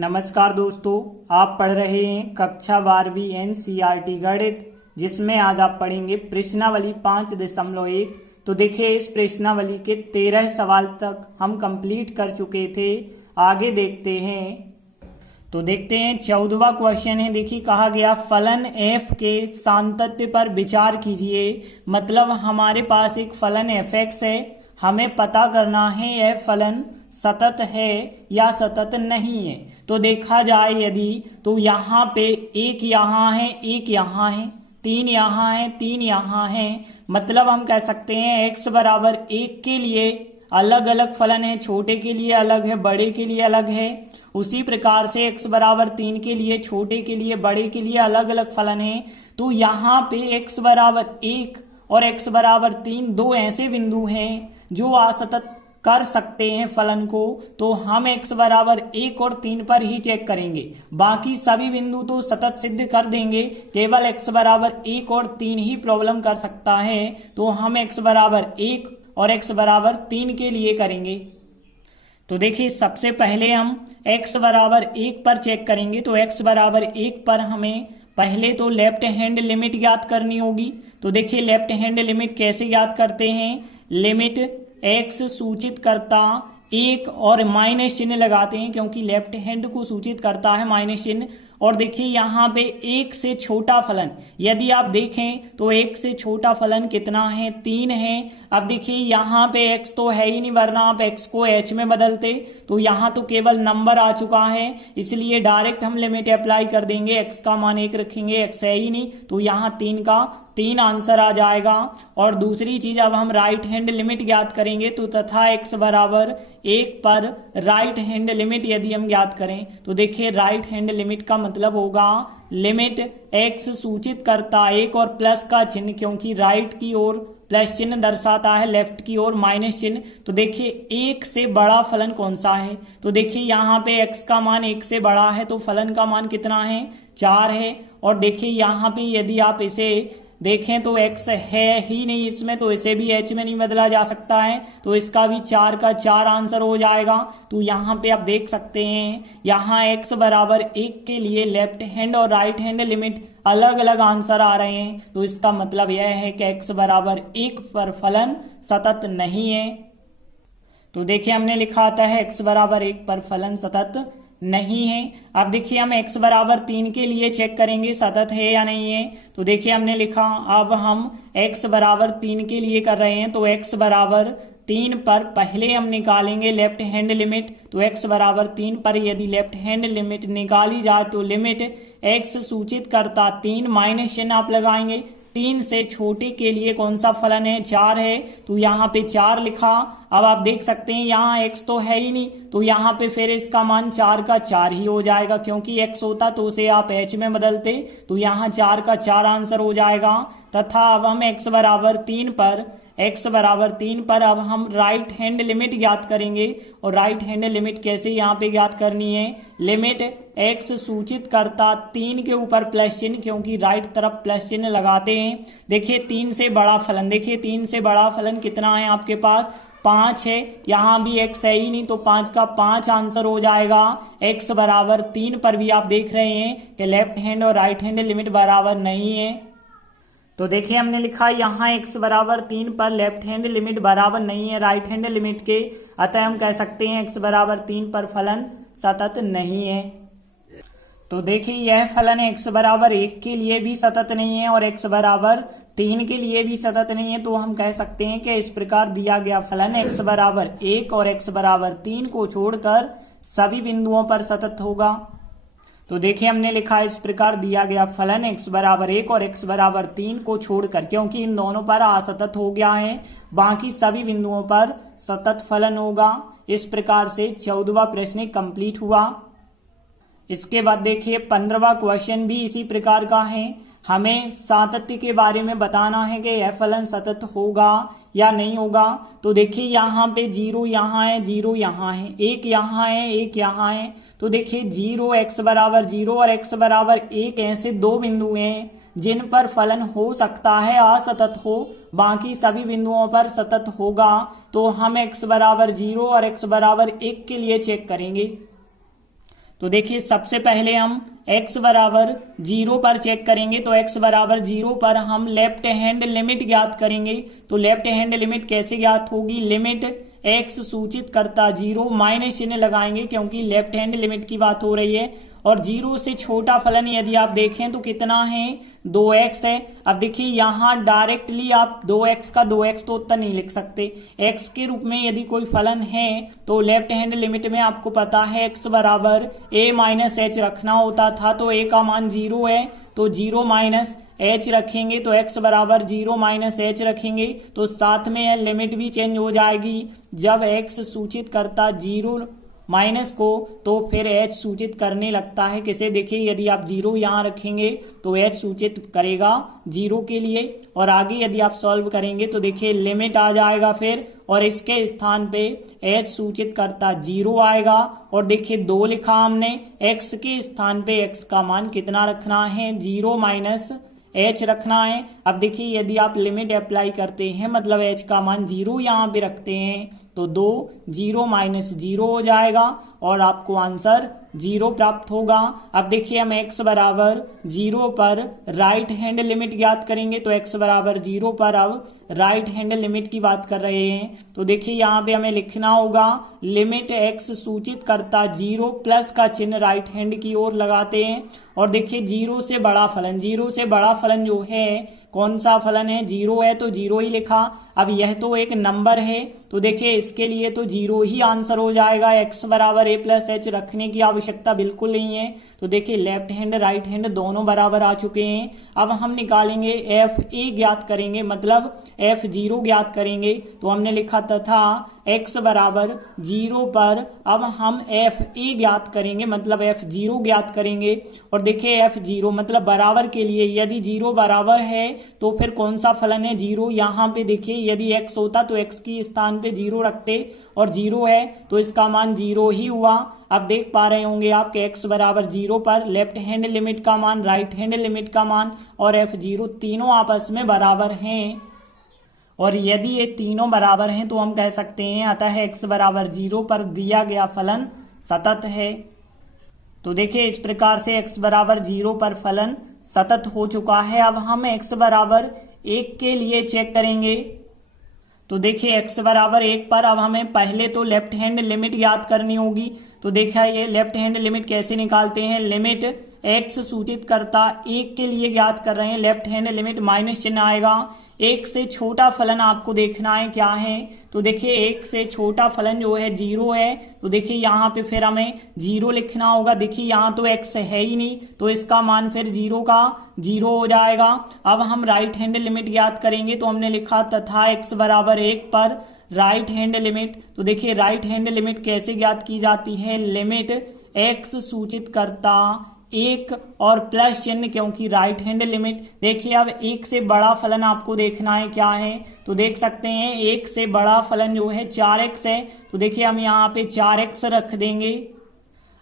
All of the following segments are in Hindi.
नमस्कार दोस्तों, आप पढ़ रहे हैं कक्षा 12वीं एनसीईआरटी गणित, जिसमें आज आप पढ़ेंगे प्रश्नावली 5.1। तो देखिए, इस प्रश्नावली के 13 सवाल तक हम कंप्लीट कर चुके थे। आगे देखते हैं। तो देखते हैं 14वां क्वेश्चन है। देखिए, कहा गया फलन f के सातत्य पर विचार कीजिए। मतलब हमारे पास एक फलन fx है, हमें पता करना है यह फलन सतत है या सतत नहीं है। तो देखा जाए यदि, तो यहाँ पे एक यहाँ है, एक यहाँ है, तीन यहाँ है, तीन यहाँ है। मतलब हम कह सकते हैं x बराबर 1 के लिए अलग अलग फलन है, छोटे के लिए अलग है, बड़े के लिए अलग है। उसी प्रकार से x बराबर 3 के लिए, छोटे के लिए, बड़े के लिए अलग अलग फलन है। तो यहाँ पे x बराबर 1 और x बराबर 3 दो ऐसे बिंदु हैं जो असतत कर सकते हैं फलन को। तो हम x बराबर 1 और 3 पर ही चेक करेंगे, बाकी सभी बिंदु तो सतत सिद्ध कर देंगे। केवल x बराबर 1 और 3 ही प्रॉब्लम कर सकता है। तो हम x बराबर 1 और x बराबर 3 के लिए करेंगे। तो देखिए, सबसे पहले हम x बराबर 1 पर चेक करेंगे। तो x बराबर 1 पर हमें पहले तो लेफ्ट हैंड लिमिट ज्ञात करनी होगी। तो देखिए, लेफ्ट हैंड लिमिट कैसे ज्ञात करते हैं। लिमिट x सूचित करता 1 और माइनस चिन्ह लगाते हैं, क्योंकि लेफ्ट हैंड को सूचित करता है माइनस चिन्ह। और देखिए, यहाँ पे 1 से छोटा फलन यदि आप देखें तो 1 से छोटा फलन कितना है, 3 है। अब देखिए, यहाँ पे x तो है ही नहीं, वरना आप x को h में बदलते। तो यहाँ तो केवल नंबर आ चुका है, इसलिए डायरेक्ट हम लिमिट अप्लाई कर देंगे। x का मान 1 रखेंगे, x है ही नहीं, तो यहाँ 3 का 3 आंसर आ जाएगा। और दूसरी चीज, अब हम राइट हैंड लिमिट ज्ञात करेंगे। तो तथा x बराबर 1 पर राइट हैंड लिमिट यदि हम ज्ञात करें, तो देखिए, राइट हैंड लिमिट का मतलब होगा लिमिट x सूचित करता 1 और प्लस का चिन्ह, क्योंकि राइट की ओर प्लस चिन्ह दर्शाता है, लेफ्ट की ओर माइनस चिन्ह। तो देखिए, 1 से बड़ा फलन कौन सा है। तो देखिए, यहाँ पे x का मान 1 से बड़ा है, तो फलन का मान कितना है, 4 है। और देखिए, यहाँ पे यदि आप इसे देखें तो x है ही नहीं इसमें, तो इसे भी h में नहीं बदला जा सकता है। तो इसका भी 4 का 4 आंसर हो जाएगा। तो यहाँ पे आप देख सकते हैं, यहाँ x बराबर 1 के लिए लेफ्ट हैंड और राइट हैंड लिमिट अलग अलग आंसर आ रहे हैं। तो इसका मतलब यह है कि x बराबर 1 पर फलन सतत नहीं है। तो देखिए, हमने लिखा आता है x बराबर 1 पर फलन सतत नहीं है। अब देखिए, हम x बराबर 3 के लिए चेक करेंगे सतत है या नहीं है। तो देखिए, हमने लिखा, अब हम x बराबर 3 के लिए कर रहे हैं। तो x बराबर 3 पर पहले हम निकालेंगे लेफ्ट हैंड लिमिट। तो x बराबर 3 पर यदि लेफ्ट हैंड लिमिट निकाली जाए तो लिमिट x सूचित करता 3 माइनस चिन्ह आप लगाएंगे। 3 से छोटे के लिए कौन सा फलन है, 4 है। तो यहाँ पे 4 लिखा। अब आप देख सकते हैं, यहाँ x तो है ही नहीं, तो यहाँ पे फिर इसका मान 4 का 4 ही हो जाएगा, क्योंकि x होता तो उसे आप h में बदलते। तो यहाँ 4 का 4 आंसर हो जाएगा। तथा अब हम x बराबर 3 पर अब हम राइट हैंड लिमिट ज्ञात करेंगे। और राइट हैंड लिमिट कैसे यहाँ पे ज्ञात करनी है, लिमिट x सूचित करता 3 के ऊपर प्लस चिन्ह, क्योंकि राइट तरफ प्लस चिन्ह लगाते हैं। देखिए, 3 से बड़ा फलन, देखिए 3 से बड़ा फलन कितना है आपके पास, 5 है। यहाँ भी x है ही नहीं, तो 5 का 5 आंसर हो जाएगा। x बराबर 3 पर भी आप देख रहे हैं कि लेफ्ट हैंड और राइट हैंड लिमिट बराबर नहीं है। तो देखिए, हमने लिखा यहाँ x बराबर 3 पर लेफ्ट हैंड लिमिट बराबर नहीं है राइट हैंड लिमिट के, अतः हम कह सकते हैं x बराबर 3 पर फलन सतत नहीं है। तो देखिए, यह फलन x बराबर 1 के लिए भी सतत नहीं है और x बराबर 3 के लिए भी सतत नहीं है। तो हम कह सकते हैं कि इस प्रकार दिया गया फलन x बराबर 1 और x बराबर 3 को छोड़कर सभी बिंदुओं पर सतत होगा। तो देखिए, हमने लिखा, इस प्रकार दिया गया फलन x बराबर 1 और x बराबर 3 को छोड़कर, क्योंकि इन दोनों पर असतत हो गया है, बाकी सभी बिंदुओं पर सतत फलन होगा। इस प्रकार से 14वां प्रश्न कंप्लीट हुआ। इसके बाद देखिए, 15वां क्वेश्चन भी इसी प्रकार का है। हमें सातत्य के बारे में बताना है कि यह फलन सतत होगा या नहीं होगा। तो देखिए, यहाँ पे 0 यहाँ है, 0 यहाँ है, 1 यहाँ है, 1 यहाँ है। तो देखिए, 0 x बराबर 0 और x बराबर 1 ऐसे दो बिंदु हैं जिन पर फलन हो सकता है असतत हो, बाकी सभी बिंदुओं पर सतत होगा। तो हम x बराबर 0 और x बराबर 1 के लिए चेक करेंगे। तो देखिए सबसे पहले हम x बराबर 0 पर चेक करेंगे। तो x बराबर 0 पर हम लेफ्ट हैंड लिमिट ज्ञात करेंगे। तो लेफ्ट हैंड लिमिट कैसे ज्ञात होगी, लिमिट x सूचित करता 0 माइनस चिन्ह लगाएंगे क्योंकि लेफ्ट हैंड लिमिट की बात हो रही है। और 0 से छोटा फलन यदि आप देखें तो कितना है, 2x है। अब देखिए यहाँ डायरेक्टली आप 2x का 2x तो उत्तर नहीं लिख सकते। x के रूप में यदि कोई फलन है तो लेफ्ट हैंड लिमिट में आपको पता है x बराबर a माइनस एच रखना होता था। तो a का मान 0 है तो 0 माइनस h रखेंगे। तो x बराबर 0 माइनस h रखेंगे तो साथ में यह लिमिट भी चेंज हो जाएगी। जब x सूचित करता 0 माइनस को तो फिर h सूचित करने लगता है किसे, देखिए यदि आप 0 यहाँ रखेंगे तो h सूचित करेगा 0 के लिए। और आगे यदि आप सॉल्व करेंगे तो देखिए लिमिट आ जाएगा फिर, और इसके स्थान पे h सूचित करता 0 आएगा। और देखिए 2 लिखा हमने, x के स्थान पे x का मान कितना रखना है, 0 माइनस h रखना है। अब देखिए यदि आप लिमिट अप्लाई करते हैं मतलब h का मान 0 यहाँ पे रखते हैं तो 2 0 माइनस 0 हो जाएगा और आपको आंसर 0 प्राप्त होगा। अब देखिए हम x बराबर 0 पर राइट हैंड लिमिट ज्ञात करेंगे। तो x बराबर 0 पर अब राइट हैंड लिमिट की बात कर रहे हैं। तो देखिए यहाँ पे हमें लिखना होगा लिमिट x सूचित करता 0 प्लस का चिन्ह राइट हैंड की ओर लगाते हैं। और देखिए 0 से बड़ा फलन, 0 से बड़ा फलन जो है कौन सा फलन है, 0 है तो 0 ही लिखा। अब यह तो एक नंबर है तो देखिए इसके लिए तो 0 ही आंसर हो जाएगा। x बराबर a प्लस एच रखने की आवश्यकता बिल्कुल नहीं है। तो देखिए लेफ्ट हैंड राइट हैंड दोनों बराबर आ चुके हैं। अब हम निकालेंगे एफ ए ज्ञात करेंगे मतलब f0 ज्ञात करेंगे। तो हमने लिखा तथा x बराबर 0 पर अब हम एफ ए ज्ञात करेंगे मतलब f0 ज्ञात करेंगे। और देखिए f0 मतलब बराबर के लिए यदि 0 बराबर है तो फिर कौन सा फलन है, 0। यहाँ पे देखिए यदि x होता तो x की स्थान पे 0 रखते और 0 है तो इसका मान 0 ही हुआ। अब देख पा रहे होंगे आप कि x बराबर 0 पर लेफ्ट हैंड लिमिट का मान, राइट हैंड लिमिट का मान और f0 तीनों आपस में बराबर हैं। और यदि ये तीनों बराबर हैं तो हम कह सकते हैं अतः x बराबर 0 पर दिया गया फलन सतत है। तो देखिए इस प्रकार से x बराबर 0 पर फलन सतत हो चुका है। अब हम x बराबर 1 के लिए चेक करेंगे। तो देखिए x बराबर 1 पर अब हमें पहले तो लेफ्ट हैंड लिमिट याद करनी होगी। तो देखा ये लेफ्ट हैंड लिमिट कैसे निकालते हैं, लिमिट x सूचित करता 1 के लिए ज्ञात कर रहे हैं। लेफ्ट हैंड लिमिट माइनस चिन्ह आएगा। 1 से छोटा फलन आपको देखना है क्या है, तो देखिए 1 से छोटा फलन जो है 0 है। तो देखिए यहाँ पे फिर हमें 0 लिखना होगा। देखिए यहाँ तो x है ही नहीं तो इसका मान फिर 0 का 0 हो जाएगा। अब हम राइट हैंड लिमिट ज्ञात करेंगे। तो हमने लिखा तथा x बराबर 1 पर राइट हैंड लिमिट। तो देखिए राइट हैंड लिमिट कैसे ज्ञात की जाती है, लिमिट x सूचित करता 1 और प्लस चिन्ह क्योंकि राइट हैंड लिमिट। देखिए अब 1 से बड़ा फलन आपको देखना है क्या है, तो देख सकते हैं 1 से बड़ा फलन जो है 4x है। तो देखिए हम यहाँ पे 4x रख देंगे।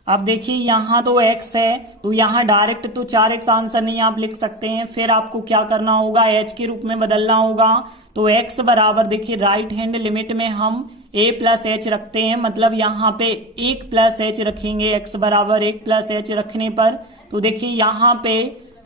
अब देखिए यहाँ तो x है तो यहाँ डायरेक्ट तो 4x आंसर नहीं आप लिख सकते हैं, फिर आपको क्या करना होगा, h के रूप में बदलना होगा। तो x बराबर देखिए राइट हैंड लिमिट में हम a प्लस एच रखते हैं मतलब यहाँ पे 1 प्लस एच रखेंगे। x बराबर 1 प्लस एच रखने पर तो देखिए यहाँ पे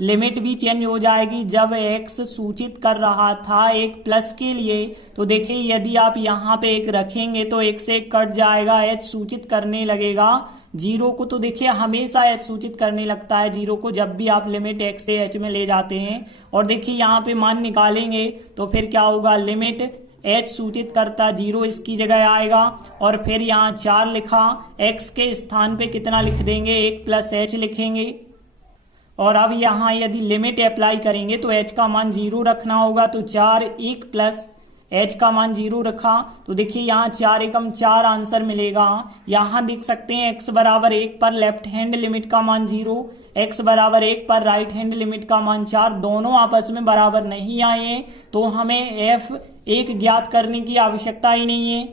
लिमिट भी चेंज हो जाएगी। जब x सूचित कर रहा था 1 प्लस के लिए तो देखिए यदि आप यहाँ पे 1 रखेंगे तो 1 से 1 कट जाएगा, h सूचित करने लगेगा 0 को। तो देखिए हमेशा h सूचित करने लगता है 0 को जब भी आप लिमिट x से h में ले जाते हैं। और देखिए यहाँ पे मान निकालेंगे तो फिर क्या होगा, लिमिट h सूचित करता 0 इसकी जगह आएगा। और फिर यहाँ 4 लिखा, x के स्थान पे कितना लिख देंगे, 1 प्लस h लिखेंगे। और अब यहाँ यदि लिमिट अप्लाई करेंगे तो h का मान 0 रखना होगा। तो 4 1 प्लस h का मान 0 रखा तो देखिए यहाँ 4 एकम 4 आंसर मिलेगा। यहाँ देख सकते हैं x बराबर 1 पर लेफ्ट हैंड लिमिट का मान 0, x बराबर 1 पर राइट हैंड लिमिट का मान 4, दोनों आपस में बराबर नहीं आए हैं तो हमें f1 ज्ञात करने की आवश्यकता ही नहीं है।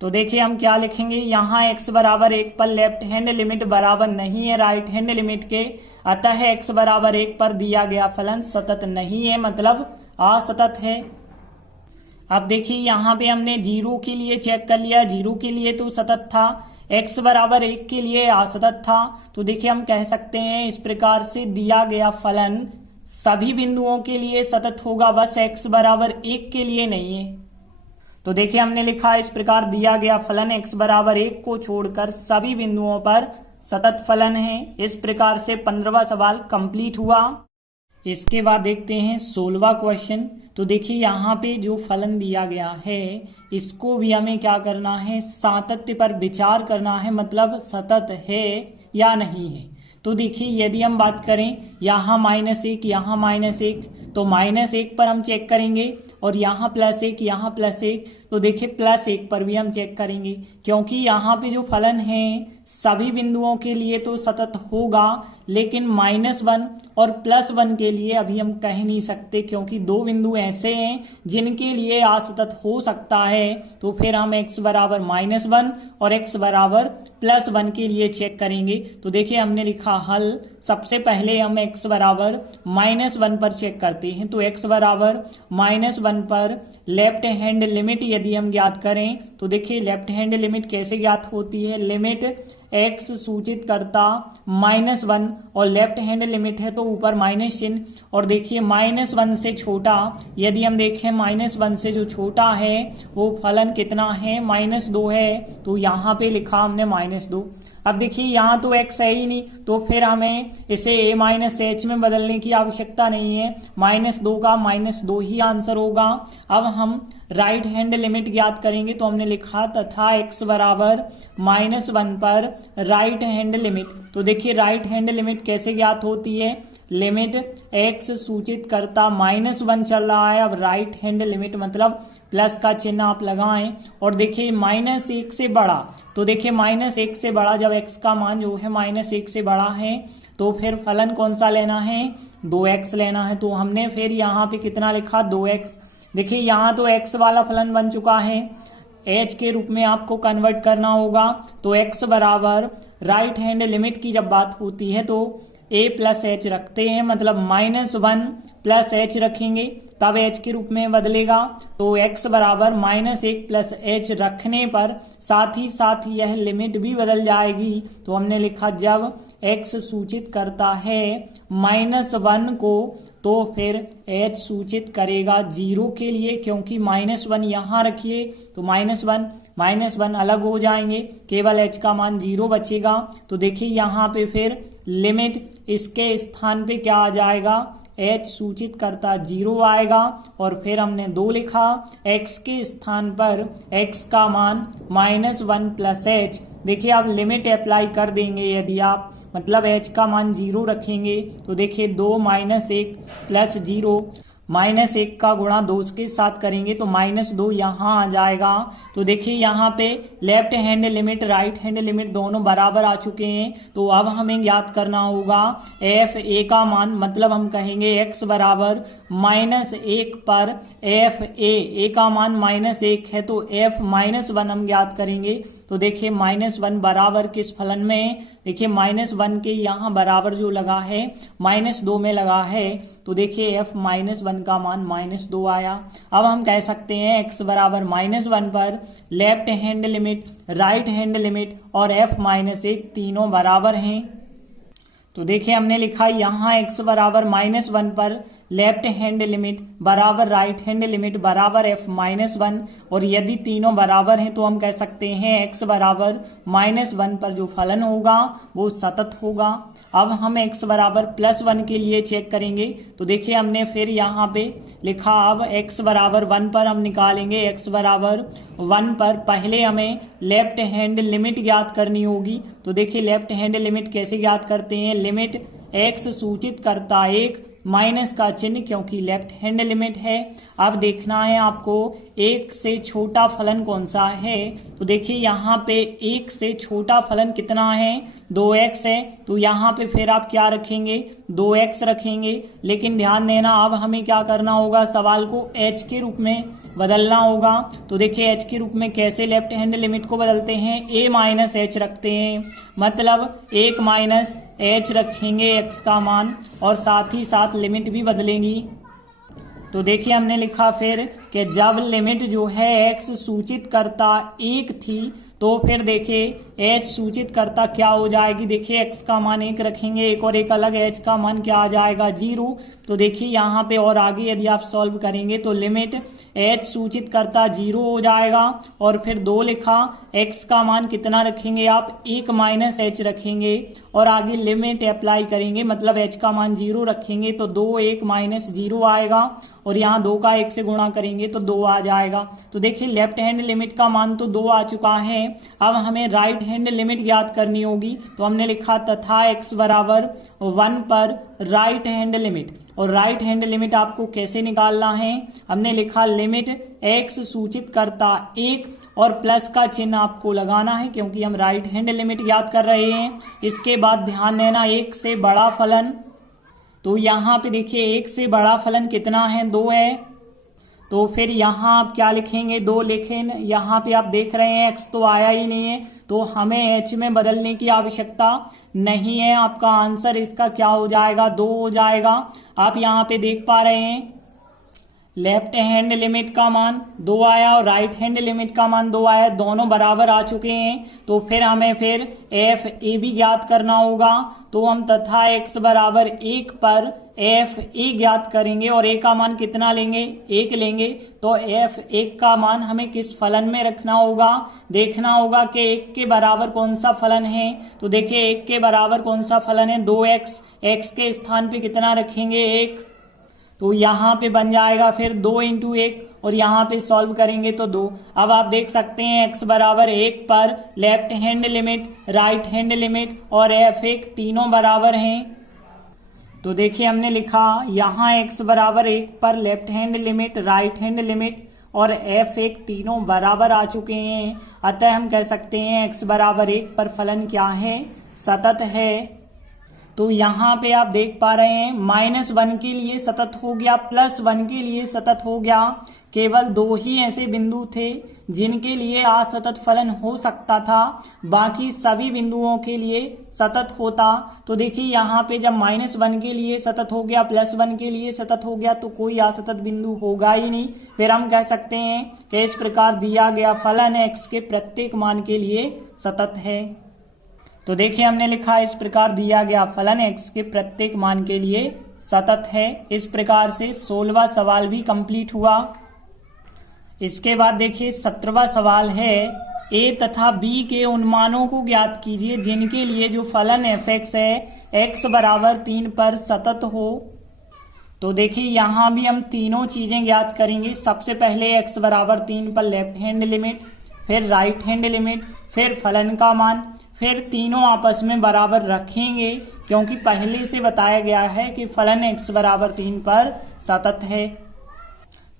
तो देखिए हम क्या लिखेंगे, यहाँ x बराबर 1 पर लेफ्ट हैंड लिमिट बराबर नहीं है राइट हैंड लिमिट के, अतः x बराबर 1 पर दिया गया फलन सतत नहीं है मतलब असतत है। अब देखिए यहाँ पे हमने 0 के लिए चेक कर लिया, 0 के लिए तो सतत था, x बराबर 1 के लिए असतत था। तो देखिए हम कह सकते हैं इस प्रकार से दिया गया फलन सभी बिंदुओं के लिए सतत होगा, बस x बराबर 1 के लिए नहीं है। तो देखिए हमने लिखा इस प्रकार दिया गया फलन x बराबर 1 को छोड़कर सभी बिंदुओं पर सतत फलन है। इस प्रकार से 15वां सवाल कंप्लीट हुआ। इसके बाद देखते हैं 16वां क्वेश्चन। तो देखिए यहाँ पे जो फलन दिया गया है इसको भी हमें क्या करना है, सातत्य पर विचार करना है, मतलब सतत है या नहीं है। तो देखिए यदि हम बात करें यहाँ -1 यहाँ -1, तो -1 पर हम चेक करेंगे और यहाँ +1 यहाँ +1, तो देखिए +1 पर भी हम चेक करेंगे, क्योंकि यहाँ पे जो फलन है सभी बिंदुओं के लिए तो सतत होगा, लेकिन -1 और +1 के लिए अभी हम कह नहीं सकते, क्योंकि दो बिंदु ऐसे हैं जिनके लिए असतत हो सकता है। तो फिर हम x बराबर -1 और x बराबर +1 के लिए चेक करेंगे। तो देखिए हमने लिखा हल। सबसे पहले हम x बराबर -1 पर चेक करते हैं। तो x बराबर -1 पर लेफ्ट हैंड लिमिट यदि हम ज्ञात करें, तो देखिए लेफ्ट हैंड लिमिट कैसे ज्ञात होती है, लिमिट x सूचित करता -1 और लेफ्ट हैंड लिमिट है तो ऊपर माइनस चिन्ह, और देखिए -1 से छोटा, यदि हम देखें -1 से जो छोटा है वो फलन कितना है, -2 है। तो यहाँ पे लिखा हमने -2। अब देखिए यहाँ तो x है ही नहीं, तो फिर हमें इसे a-h में बदलने की आवश्यकता नहीं है, -2 का -2 ही आंसर होगा। अब हम राइट हैंड लिमिट ज्ञात करेंगे। तो हमने लिखा तथा x बराबर -1 पर राइट हैंड लिमिट। तो देखिए राइट हैंड लिमिट कैसे ज्ञात होती है, लिमिट x सूचित करता -1 चल रहा है। अब राइट हैंड लिमिट मतलब प्लस का चिन्ह आप लगाएं, और देखिए -1 से बड़ा, तो देखिए -1 से बड़ा जब x का मान जो है -1 से बड़ा है तो फिर फलन कौन सा लेना है, 2x लेना है। तो हमने फिर यहाँ पे कितना लिखा, 2x। देखिए यहाँ तो x वाला फलन बन चुका है, h के रूप में आपको कन्वर्ट करना होगा। तो x बराबर राइट हैंड लिमिट की जब बात होती है तो a प्लस h रखते हैं, मतलब -1 प्लस h रखेंगे तब h के रूप में बदलेगा। तो x बराबर -1 प्लस h रखने पर साथ ही साथ यह लिमिट भी बदल जाएगी। तो हमने लिखा जब x सूचित करता है -1 को तो फिर h सूचित करेगा 0 के लिए, क्योंकि -1 यहाँ रखिए तो -1 अलग हो जाएंगे, केवल h का मान 0 बचेगा। तो देखिए यहाँ पे फिर लिमिट इसके स्थान पे क्या आ जाएगा, h सूचित करता 0 आएगा, और फिर हमने 2 लिखा, x के स्थान पर x का मान -1 प्लस h। देखिए आप लिमिट अप्लाई कर देंगे, यदि आप मतलब h का मान 0 रखेंगे तो देखिए 2 -1 प्लस 0, -1 का गुणा 2 के साथ करेंगे तो -2 यहाँ आ जाएगा। तो देखिए यहाँ पे left hand limit right hand limit दोनों बराबर आ चुके हैं। तो अब हमें ज्ञात करना होगा f a का मान, मतलब हम कहेंगे x बराबर -1 पर f a का मान -1 है तो f -1 हम ज्ञात करेंगे। तो देखिए -1 बराबर किस फलन में, देखिए -1 के यहाँ बराबर जो लगा है -2 में लगा है, तो देखिए f -1 का मान -2 आया। अब हम कह सकते हैं x बराबर -1 पर left hand limit right hand limit और f -1 तीनों बराबर हैं। तो देखिए हमने लिखा यहाँ x बराबर -1 पर लेफ्ट हैंड लिमिट बराबर राइट हैंड लिमिट बराबर f -1, और यदि तीनों बराबर हैं तो हम कह सकते हैं x बराबर -1 पर जो फलन होगा वो सतत होगा। अब हम x बराबर +1 के लिए चेक करेंगे। तो देखिए हमने फिर यहाँ पे लिखा, अब x बराबर 1 पर हम निकालेंगे। x बराबर 1 पर पहले हमें लेफ्ट हैंड लिमिट ज्ञात करनी होगी। तो देखिए लेफ्ट हैंड लिमिट कैसे ज्ञात करते हैं, लिमिट x सूचित करता 1 माइनस का चिन्ह, क्योंकि लेफ्ट हैंड लिमिट है। अब देखना है आपको 1 से छोटा फलन कौन सा है। तो देखिए यहाँ पे 1 से छोटा फलन कितना है, 2x है। तो यहाँ पे फिर आप क्या रखेंगे, 2x रखेंगे। लेकिन ध्यान देना अब हमें क्या करना होगा, सवाल को h के रूप में बदलना होगा। तो देखिए h के रूप में कैसे लेफ्ट हैंड लिमिट को बदलते हैं, a-h रखते हैं, मतलब 1 h रखेंगे x का मान, और साथ ही साथ लिमिट भी बदलेंगी। तो देखिए हमने लिखा फिर कि जब लिमिट जो है x सूचित करता 1 थी तो फिर देखिए h सूचित करता क्या हो जाएगी, देखिए x का मान 1 रखेंगे, एक और एक अलग, h का मान क्या आ जाएगा 0। तो देखिए यहाँ पे और आगे यदि आप सॉल्व करेंगे तो लिमिट h सूचित करता 0 हो जाएगा और फिर 2 लिखा, x का मान कितना रखेंगे आप 1 माइनस h रखेंगे और आगे लिमिट अप्लाई करेंगे, मतलब h का मान 0 रखेंगे तो 2 1 माइनस 0 आएगा और यहाँ 2 का 1 से गुणा करेंगे तो 2 आ जाएगा। तो देखिए लेफ्ट हैंड लिमिट का मान तो 2 आ चुका है, अब हमें राइट हैंड लिमिट ज्ञात करनी होगी। तो हमने लिखा तथा x बराबर 1 पर राइट हैंड लिमिट, और राइट हैंड लिमिट आपको कैसे निकालना है, हमने लिखा लिमिट x सूचित करता 1 और प्लस का चिन्ह आपको लगाना है क्योंकि हम राइट हैंड लिमिट याद कर रहे हैं। इसके बाद ध्यान देना 1 से बड़ा फलन, तो यहाँ पे देखिए 1 से बड़ा फलन कितना है 2 है, तो फिर यहाँ आप क्या लिखेंगे 2 लिखें। यहाँ पे आप देख रहे हैं x तो आया ही नहीं है तो हमें h में बदलने की आवश्यकता नहीं है, आपका आंसर इसका क्या हो जाएगा 2 हो जाएगा। आप यहाँ पे देख पा रहे हैं लेफ्ट हैंड लिमिट का मान 2 आया और राइट हैंड लिमिट का मान 2 आया, दोनों बराबर आ चुके हैं। तो फिर हमें फिर एफ ए भी ज्ञात करना होगा, तो हम तथा x बराबर 1 पर एफ ए ज्ञात करेंगे और a का मान कितना लेंगे 1 लेंगे। तो एफ 1 का मान हमें किस फलन में रखना होगा, देखना होगा कि 1 के बराबर कौन सा फलन है। तो देखिए 1 के बराबर कौन सा फलन है 2x, x के स्थान पे कितना रखेंगे 1, तो यहाँ पे बन जाएगा फिर 2 × 1 और यहाँ पे सॉल्व करेंगे तो 2। अब आप देख सकते हैं x बराबर 1 पर left hand limit, right hand limit और f1 तीनों बराबर हैं। तो देखिए हमने लिखा यहाँ x बराबर 1 पर left hand limit, right hand limit और f1 तीनों बराबर आ चुके हैं, अतः हम कह सकते हैं x बराबर 1 पर फलन क्या है सतत है। तो यहाँ पे आप देख पा रहे हैं -1 के लिए सतत हो गया, +1 के लिए सतत हो गया। केवल 2 ही ऐसे बिंदु थे जिनके लिए असतत फलन हो सकता था, बाकी सभी बिंदुओं के लिए सतत होता। तो देखिए यहाँ पे जब -1 के लिए सतत हो गया, +1 के लिए सतत हो गया तो कोई असतत बिंदु होगा ही नहीं। फिर हम कह सकते हैं कि इस प्रकार दिया गया फलन x के प्रत्येक मान के लिए सतत है। तो देखिए हमने लिखा इस प्रकार दिया गया फलन x के प्रत्येक मान के लिए सतत है। इस प्रकार से 16वां सवाल भी कंप्लीट हुआ। इसके बाद देखिए 17वां सवाल है a तथा b के उन मानों को ज्ञात कीजिए जिनके लिए जो फलन f(x) है x बराबर 3 पर सतत हो। तो देखिए यहाँ भी हम तीनों चीजें ज्ञात करेंगे। सबसे पहले x बराबर 3 पर लेफ्ट हैंड लिमिट, फिर राइट हैंड लिमिट, फिर फलन का मान, फिर तीनों आपस में बराबर रखेंगे क्योंकि पहले से बताया गया है कि फलन x बराबर 3 पर सतत है।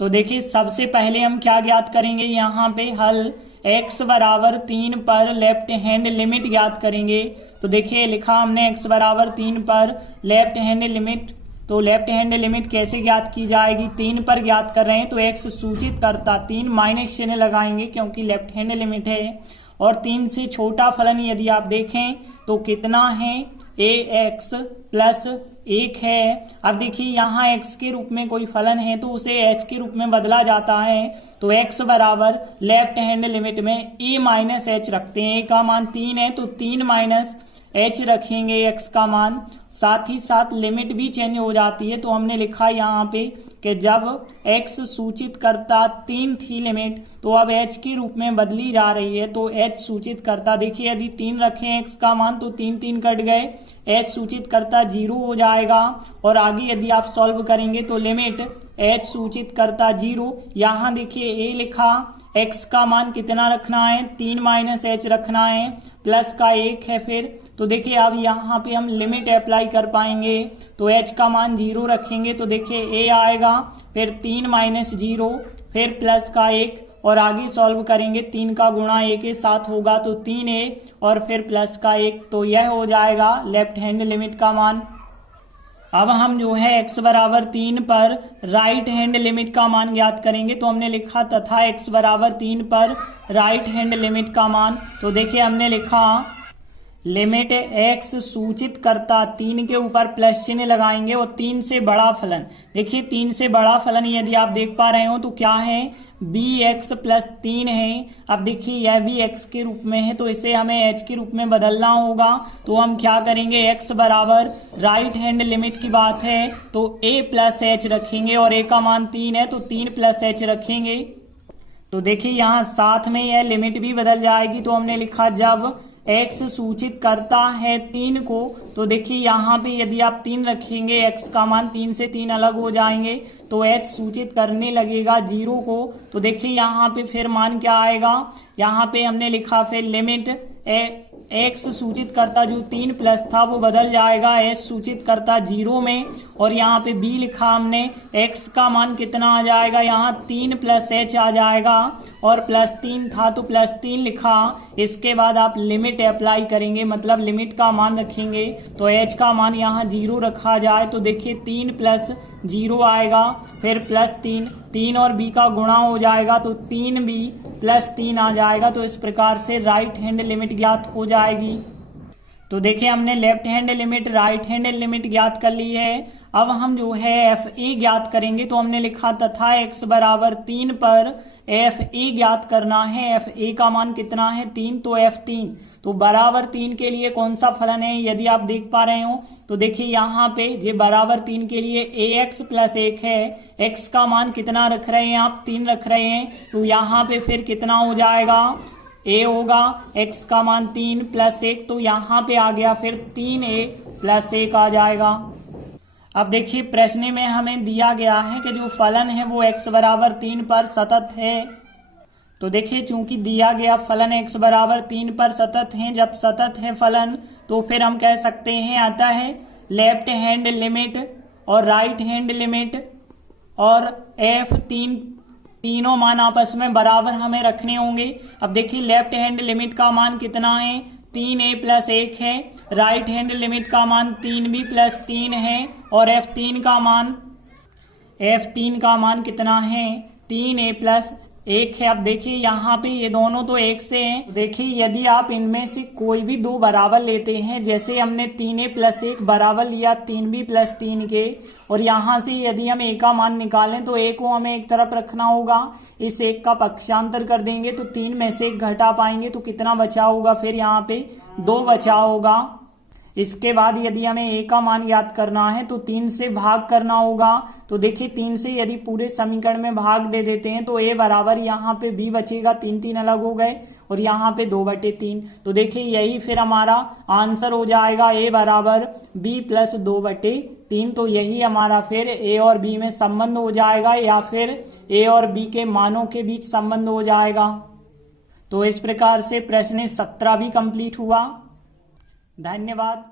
तो देखिए सबसे पहले हम क्या ज्ञात करेंगे, यहाँ पे हल x बराबर 3 पर लेफ्ट हैंड लिमिट ज्ञात करेंगे। तो देखिए लिखा हमने x बराबर 3 पर लेफ्ट हैंड लिमिट, तो लेफ्ट हैंड लिमिट कैसे ज्ञात की जाएगी, 3 पर ज्ञात कर रहे हैं तो x सूचित करता 3 माइनस चिन्ह लगाएंगे क्योंकि लेफ्ट हैंड लिमिट है। और 3 से छोटा फलन यदि आप देखें तो कितना है ax प्लस 1 है। अब देखिए यहाँ x के रूप में कोई फलन है तो उसे h के रूप में बदला जाता है। तो x बराबर लेफ्ट हैंड लिमिट में a माइनस h रखते हैं, a का मान 3 है तो 3 माइनस h रखेंगे x का मान, साथ ही साथ लिमिट भी चेंज हो जाती है। तो हमने लिखा यहाँ पे कि जब x सूचित करता 3 थी लिमिट तो अब h के रूप में बदली जा रही है। तो h सूचित करता, देखिए यदि 3 रखें x का मान तो 3 3 कट गए, h सूचित करता 0 हो जाएगा और आगे यदि आप सॉल्व करेंगे तो लिमिट h सूचित करता 0। यहाँ देखिए a लिखा, x का मान कितना रखना है 3 माइनस h रखना है, प्लस का 1 है फिर। तो देखिए अब यहाँ पे हम लिमिट अप्लाई कर पाएंगे तो h का मान 0 रखेंगे तो देखिए a आएगा, फिर 3 माइनस 0, फिर प्लस का 1 और आगे सॉल्व करेंगे 3 का गुणा a के साथ होगा तो 3a और फिर प्लस का 1, तो यह हो जाएगा लेफ्ट हैंड लिमिट का मान। अब हम जो है x बराबर 3 पर राइट हैंड लिमिट का मान ज्ञात करेंगे। तो हमने लिखा तथा x बराबर 3 पर राइट हैंड लिमिट का मान। तो देखिए हमने लिखा लिमिट x सूचित करता 3 के ऊपर प्लस चिन्ह लगाएंगे और 3 से बड़ा फलन। देखिए 3 से बड़ा फलन यदि आप देख पा रहे हो तो क्या है, bx प्लस 3 है। अब देखिए यह भी x के रूप में है तो इसे हमें h के रूप में बदलना होगा। तो हम क्या करेंगे, x बराबर राइट हैंड लिमिट की बात है तो a प्लस h रखेंगे और a का मान 3 है तो 3 प्लस h रखेंगे। तो देखिए यहाँ साथ में यह लिमिट भी बदल जाएगी। तो हमने लिखा जब x सूचित करता है 3 को, तो देखिए यहाँ पे यदि आप 3 रखेंगे x का मान 3 से 3 अलग हो जाएंगे तो h सूचित करने लगेगा 0 को। तो देखिए यहाँ पे फिर मान क्या आएगा, यहाँ पे हमने लिखा फिर लिमिट x सूचित करता जो 3 प्लस था वो बदल जाएगा h सूचित करता 0 में। और यहाँ पे b लिखा हमने, x का मान कितना आ जाएगा, यहाँ 3 प्लस h आ जाएगा और प्लस 3 था तो प्लस 3 लिखा। इसके बाद आप लिमिट अप्लाई करेंगे, मतलब लिमिट का मान रखेंगे तो h का मान यहाँ 0 रखा जाए तो देखिए 3 प्लस 0 आएगा, फिर प्लस 3 और b का गुणा हो जाएगा तो 3b प्लस 3 आ जाएगा। तो इस प्रकार से राइट हैंड लिमिट ज्ञात हो जाएगी। तो देखिए हमने left hand limit, right hand limit ज्ञात कर ली है। अब हम जो है एफ ए ज्ञात करेंगे। तो हमने लिखा तथा x बराबर 3 पर एफ ए ज्ञात करना है। एफ ए का मान कितना है, 3, तो एफ 3 तो बराबर 3 के लिए कौन सा फलन है यदि आप देख पा रहे हो तो देखिए यहाँ पे जे बराबर 3 के लिए ax प्लस 1 है। x का मान कितना रख रहे हैं आप, 3 रख रहे हैं तो यहाँ पे फिर कितना हो जाएगा, a होगा, x का मान 3 प्लस 1 तो यहाँ पे आ गया फिर 3a प्लस 1 आ जाएगा। अब देखिए प्रश्न में हमें दिया गया है कि जो फलन है वो x बराबर 3 पर सतत है। तो देखिए चूंकि दिया गया फलन x बराबर 3 पर सतत है, जब सतत है फलन तो फिर हम कह सकते हैं अतः लेफ्ट हैंड लिमिट और राइट हैंड लिमिट और f तीनों मान आपस में बराबर हमें रखने होंगे। अब देखिए लेफ्ट हैंड लिमिट का मान कितना है, 3a प्लस 1 है। राइट हैंड लिमिट का मान 3b प्लस 3 है और f3 का मान कितना है, 3a प्लस 1 है। अब देखिए यहाँ पे ये दोनों तो 1 से हैं। देखिए यदि आप इनमें से कोई भी दो बराबर लेते हैं, जैसे हमने 3a प्लस 1 बराबर लिया 3b प्लस 3 के, और यहाँ से यदि हम a का मान निकालें तो a को हमें एक तरफ रखना होगा, इस 1 का पक्षांतर कर देंगे तो 3 में से 1 घटा पाएंगे तो कितना बचा होगा, फिर यहाँ पे 2 बचा होगा। इसके बाद यदि हमें a का मान ज्ञात करना है तो 3 से भाग करना होगा। तो देखिए 3 से यदि पूरे समीकरण में भाग दे देते हैं तो a बराबर यहाँ पे b बचेगा, 3 अलग हो गए और यहाँ पे 2/3। तो देखिए यही फिर हमारा आंसर हो जाएगा, a बराबर b प्लस 2/3। तो यही हमारा फिर a और b में संबंध हो जाएगा या फिर a और b के मानों के बीच संबंध हो जाएगा। तो इस प्रकार से प्रश्न 17 भी कंप्लीट हुआ। धन्यवाद।